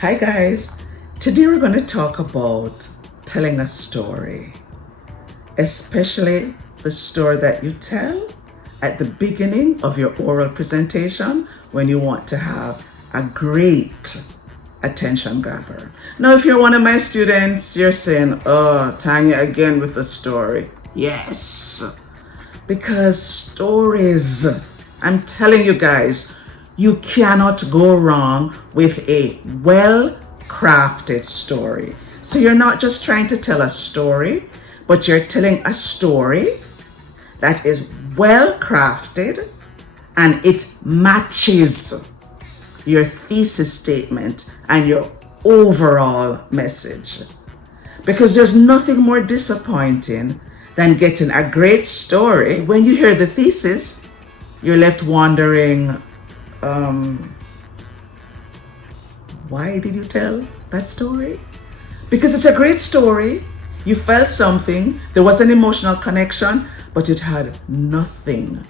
Hi guys, today we're going to talk about telling a story, especially the story that you tell at the beginning of your oral presentation when you want to have a great attention grabber. Now, if you're one of my students, you're saying, oh, Tanya again with the story. Yes, because stories, I'm telling you guys, you cannot go wrong with a well-crafted story. So you're not just trying to tell a story, but you're telling a story that is well-crafted and it matches your thesis statement and your overall message. Because there's nothing more disappointing than getting a great story. When you hear the thesis, you're left wondering, why did you tell that story? Because it's a great story. You felt something, there was an emotional connection, but it had nothing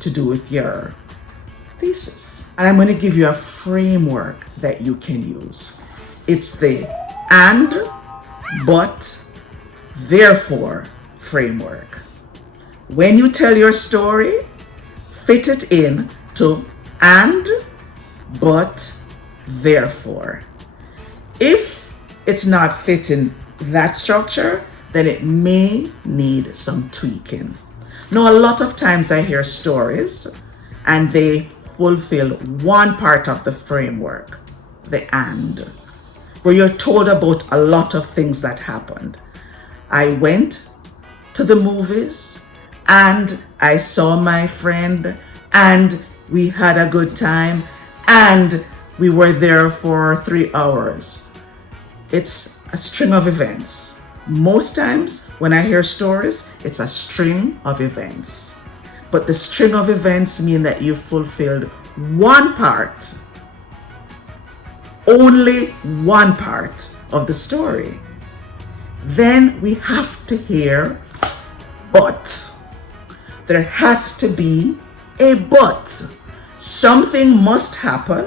to do with your thesis. And I'm going to give you a framework that you can use. It's the and, but, therefore framework. When you tell your story, fit it in to and, but, therefore. If it's not fitting that structure, then it may need some tweaking. Now, a lot of times I hear stories and they fulfill one part of the framework, the and, where you're told about a lot of things that happened. I went to the movies and I saw my friend and we had a good time and we were there for 3 hours. It's a string of events. Most times when I hear stories, it's a string of events. But the string of events mean that you fulfilled one part, only one part of the story. Then we have to hear but. There has to be a but. Something must happen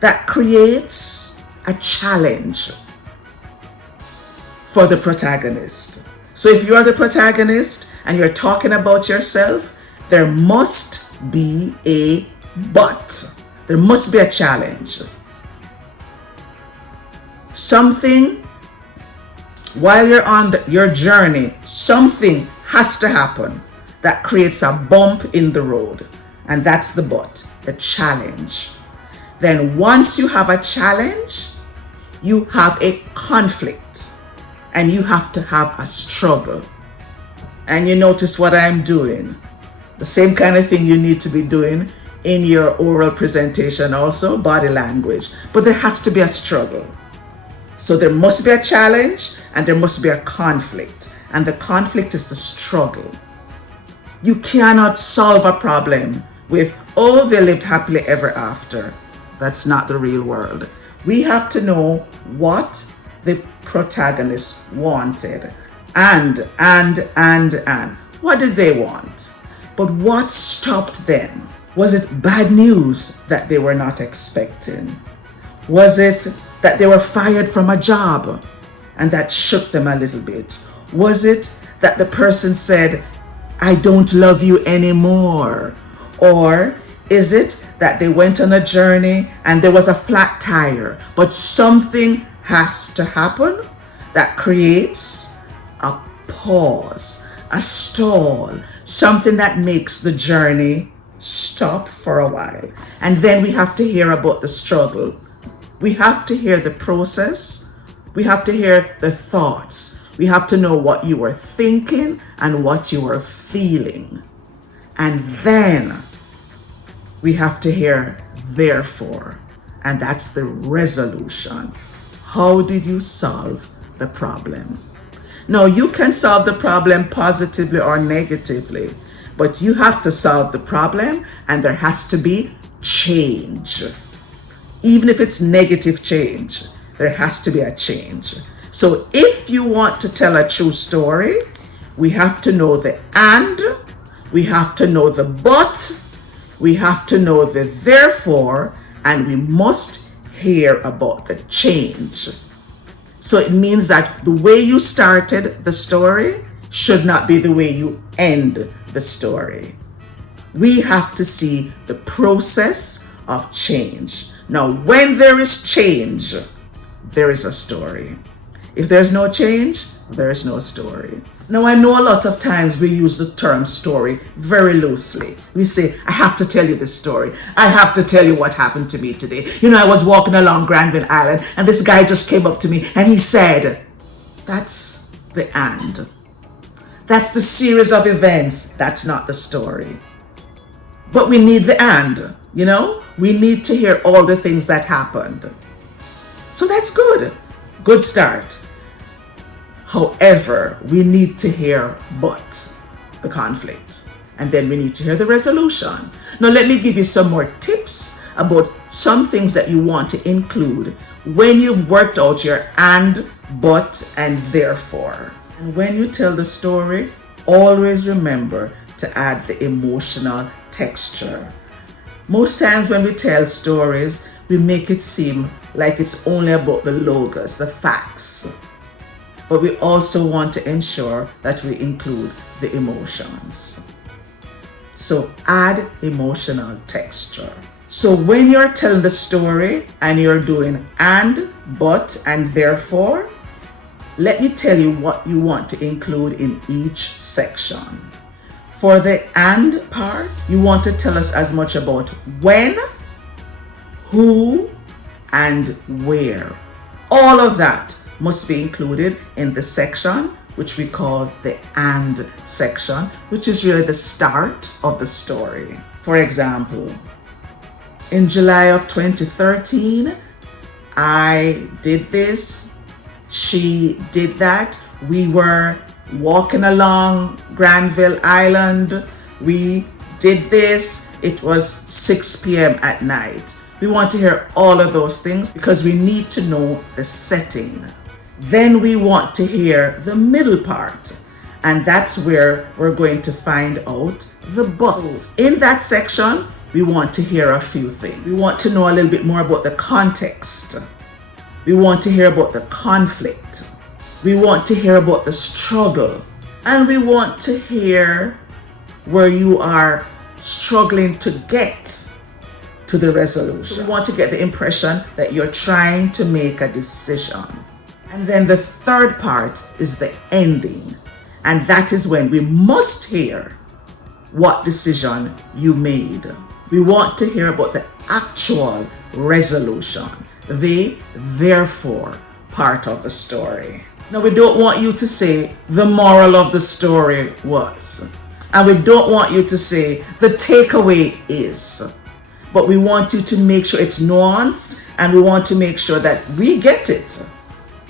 that creates a challenge for the protagonist. So if you're the protagonist and you're talking about yourself, there must be a but. There must be a challenge. Something, while you're on your journey, something has to happen that creates a bump in the road. And that's the but, the challenge. Then once you have a challenge, you have a conflict and you have to have a struggle. And you notice what I'm doing. The same kind of thing you need to be doing in your oral presentation also, body language. But there has to be a struggle. So there must be a challenge and there must be a conflict. And the conflict is the struggle. You cannot solve a problem with, oh, they lived happily ever after. That's not the real world. We have to know what the protagonist wanted. And. What did they want? But what stopped them? Was it bad news that they were not expecting? Was it that they were fired from a job and that shook them a little bit? Was it that the person said, I don't love you anymore? Or is it that they went on a journey and there was a flat tire, but something has to happen that creates a pause, a stall, something that makes the journey stop for a while. And then we have to hear about the struggle. We have to hear the process. We have to hear the thoughts. We have to know what you were thinking and what you were feeling. And then we have to hear therefore, and that's the resolution. How did you solve the problem? Now, you can solve the problem positively or negatively, but you have to solve the problem and there has to be change. Even if it's negative change, there has to be a change. So if you want to tell a true story, we have to know the and, we have to know the but, we have to know the therefore, and we must hear about the change. So it means that the way you started the story should not be the way you end the story. We have to see the process of change. Now, when there is change, there is a story. If there's no change, there is no story. Now, I know a lot of times we use the term story very loosely. We say, I have to tell you this story. I have to tell you what happened to me today. You know, I was walking along Granville Island and this guy just came up to me and he said, that's the and. That's the series of events. That's not the story. But we need the and, you know? We need to hear all the things that happened. So that's good. Good start. However, we need to hear but, the conflict. And then we need to hear the resolution. Now let me give you some more tips about some things that you want to include when you've worked out your and, but, and therefore. And when you tell the story, always remember to add the emotional texture. Most times when we tell stories, we make it seem like it's only about the logos, the facts. But we also want to ensure that we include the emotions. So add emotional texture. So when you're telling the story and you're doing and, but, and therefore, let me tell you what you want to include in each section. For the and part, you want to tell us as much about when, who, and where. All of that must be included in the section which we call the and section, which is really the start of the story. For example, in July of 2013, I did this, she did that, we were walking along Granville Island, we did this, it was 6 p.m. at night. We want to hear all of those things because we need to know the setting. Then we want to hear the middle part, and that's where we're going to find out the but. In that section, we want to hear a few things. We want to know a little bit more about the context. We want to hear about the conflict. We want to hear about the struggle. And we want to hear where you are struggling to get to the resolution. We want to get the impression that you're trying to make a decision. And then the third part is the ending. And that is when we must hear what decision you made. We want to hear about the actual resolution, the therefore part of the story. Now, we don't want you to say the moral of the story was, and we don't want you to say the takeaway is, but we want you to make sure it's nuanced, and we want to make sure that we get it,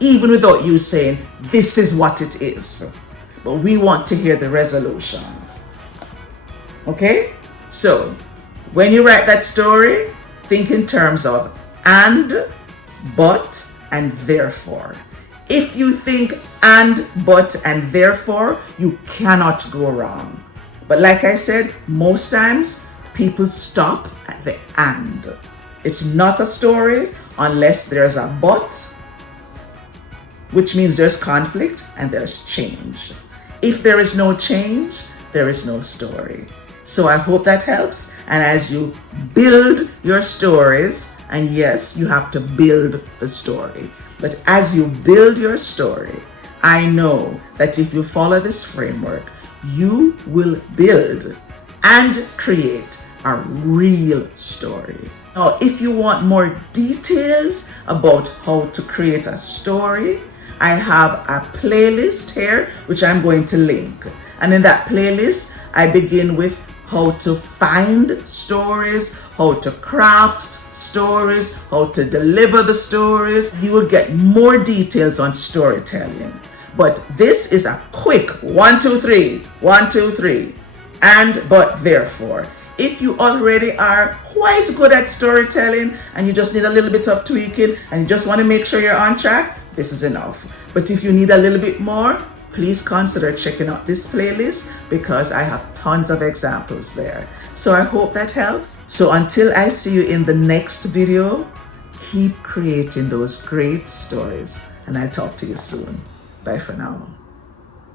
even without you saying this is what it is. But we want to hear the resolution. Okay? So, when you write that story, think in terms of and, but, and therefore. If you think and, but, and therefore, you cannot go wrong. But like I said, most times people stop at the and. It's not a story unless there's a but, which means there's conflict and there's change. If there is no change, there is no story. So I hope that helps. And as you build your stories, and yes, you have to build the story, but as you build your story, I know that if you follow this framework, you will build and create a real story. Now, if you want more details about how to create a story, I have a playlist here, which I'm going to link. And in that playlist, I begin with how to find stories, how to craft stories, how to deliver the stories. You will get more details on storytelling. But this is a quick 1, 2, 3, 1, 2, 3, and but therefore. If you already are quite good at storytelling and you just need a little bit of tweaking and you just want to make sure you're on track, this is enough. But if you need a little bit more, please consider checking out this playlist because I have tons of examples there. So I hope that helps. So until I see you in the next video, Keep creating those great stories, and I'll talk to you soon. Bye for now.